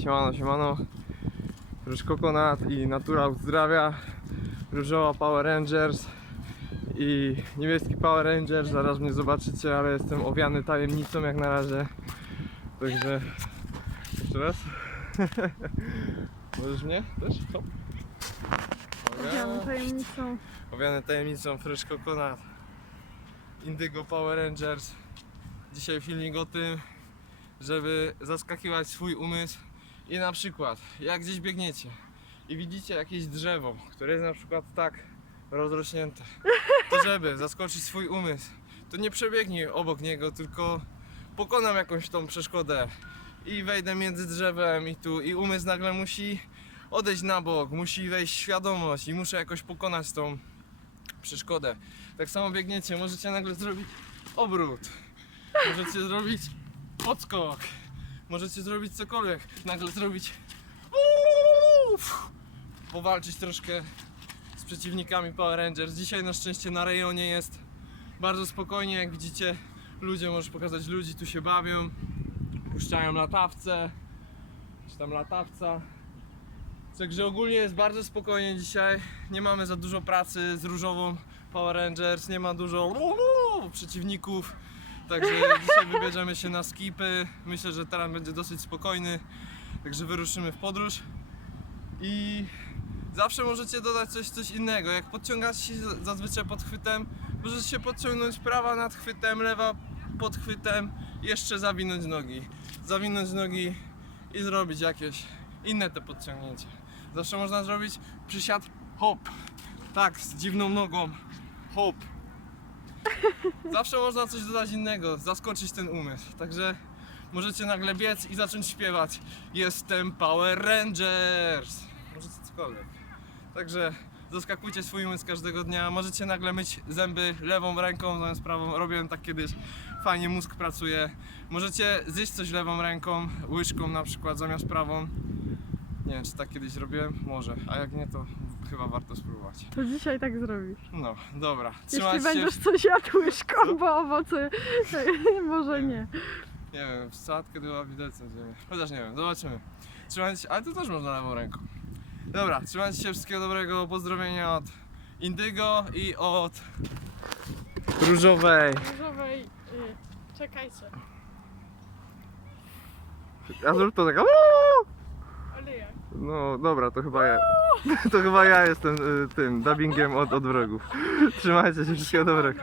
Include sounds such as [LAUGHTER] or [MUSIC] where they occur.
Siemano, siemano. Róż Coconut i Natural zdrawia. Różowa Power Rangers i niebieski Power Rangers. Zaraz mnie zobaczycie, ale jestem owiany tajemnicą jak na razie. Także jeszcze raz. [LAUGHS] Możesz mnie też? Owiany tajemnicą. Owiany tajemnicą Fresh Coconut Indigo Power Rangers Dzisiaj filmik o tym, żeby zaskakiwać swój umysł. I na przykład, jak gdzieś biegniecie i widzicie jakieś drzewo, które jest na przykład tak rozrośnięte, to żeby zaskoczyć swój umysł, to nie przebiegnij obok niego, tylko pokonam jakąś tą przeszkodę i wejdę między drzewem i tu. I umysł nagle musi odejść na bok, musi wejść świadomość i muszę jakoś pokonać tą przeszkodę. Tak samo biegniecie, możecie nagle zrobić obrót, możecie zrobić podskok, możecie zrobić cokolwiek, nagle zrobić uff, powalczyć troszkę z przeciwnikami Power Rangers. Dzisiaj na szczęście na rejonie jest bardzo spokojnie, jak widzicie ludzie, możesz pokazać ludzi, tu się bawią, puszczają latawce, czy tam latawca. Także ogólnie jest bardzo spokojnie dzisiaj. Nie mamy za dużo pracy z różową Power Rangers, nie ma dużo przeciwników. Także dzisiaj wybierzemy się na skipy. Myślę, że teraz będzie dosyć spokojny. Także wyruszymy w podróż. I zawsze możecie dodać coś, coś innego. Jak podciągacie się zazwyczaj pod chwytem, możecie się podciągnąć prawa nad chwytem, lewa pod chwytem, jeszcze zawinąć nogi. Zawinąć nogi i zrobić jakieś inne te podciągnięcie. Zawsze można zrobić przysiad hop. Tak, z dziwną nogą. Hop. Zawsze można coś dodać innego, zaskoczyć ten umysł. Także możecie nagle biec i zacząć śpiewać. Jestem Power Rangers. Możecie cokolwiek. Także zaskakujcie swój umysł każdego dnia. Możecie nagle myć zęby lewą ręką zamiast prawą. Robiłem tak kiedyś. Fajnie mózg pracuje. Możecie zjeść coś lewą ręką, łyżką na przykład zamiast prawą. Nie wiem, czy tak kiedyś robiłem? Może. A jak nie, to chyba warto spróbować. To dzisiaj tak zrobisz. No, dobra. Jeśli Trzymajcie się. będziesz coś jadł łyżką, bo owoce [LAUGHS] może nie. Nie wiem, w sadkę była widać ziemię. Chociaż nie wiem, zobaczymy. Trzymajcie się, ale to też można lewą ręką. Dobra, trzymajcie się, wszystkiego dobrego, pozdrowienia od Indygo i od Różowej. Różowej, y, czekajcie, A zrób to tak. No dobra, to chyba ja. [LAUGHS] To chyba ja jestem y, tym dubbingiem od, od wrogów. Trzymajcie się, wszystkiego dobrego.